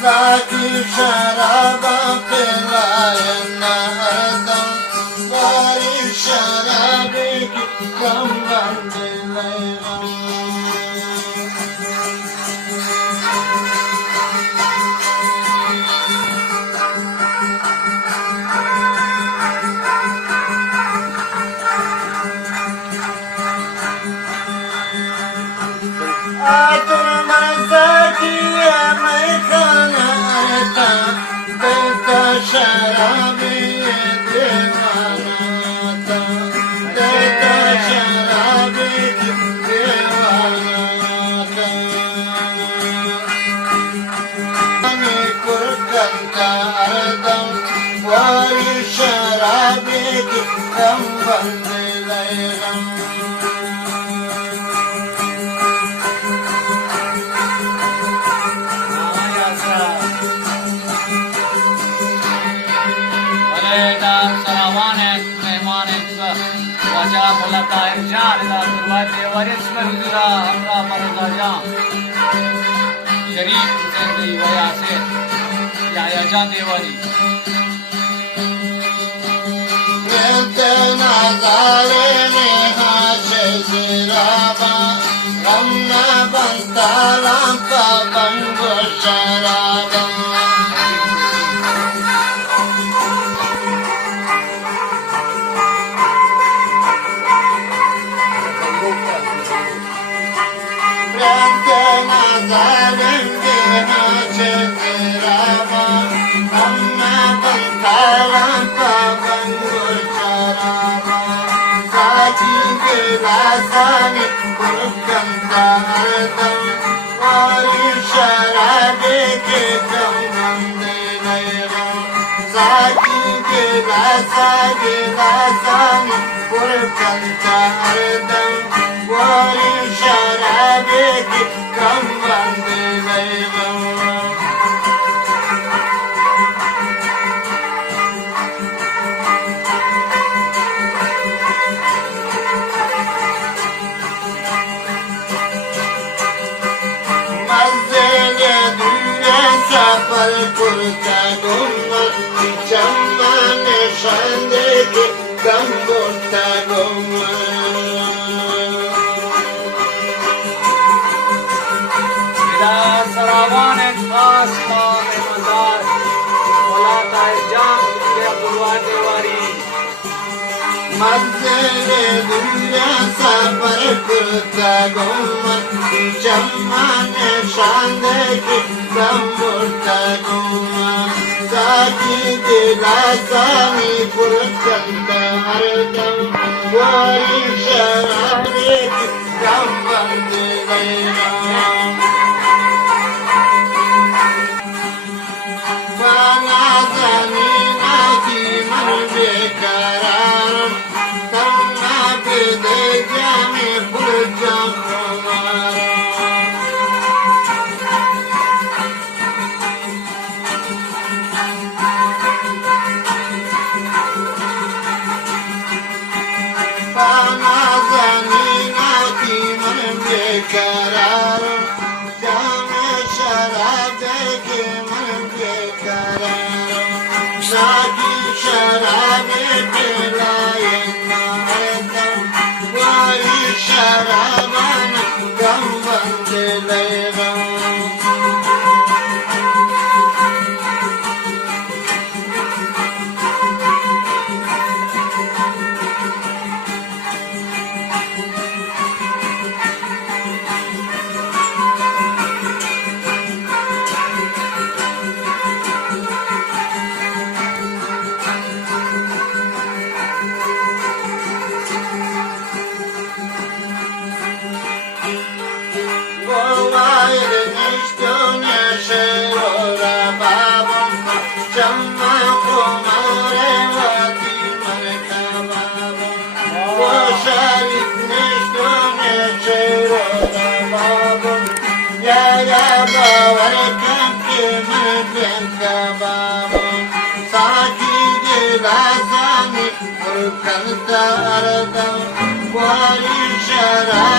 साकी शराबा पिलाए नारदम वारी शराबे की कम बंदे शरीफ हुसैन यासिर या जान देवानी नाज़ारे में हाशे सिराबा रमना बंताला का बंगो शराबा नाज़ारे में हाशे सिराबा रमना बंताला का Rasani kurkan dardam wari sharabe ke kamande nayram saki ke rasani kurkan dardam wari sharabe ke kamande nayram पर कुर्ता गुम्मा चम्मा ने शांदे के कम कुर्ता गुम्मा सरावान खास मेहमानदार मौलाना जान के अब्दुल्लाह देवारी मज़े दुनिया सा पर कुर्ता गुम्मा चम्मा ने शांदे के Kamurta guma saki dilasani purkanta hardam wari sharabe kambande layram wana zamina ki man bekararam tamna bede jame purjam करार जामे शराबे के मन बेकरार साकी शराबे पिलाए नारदम वारी शराबन गम बंदे लैरम Kanta ardam wali shara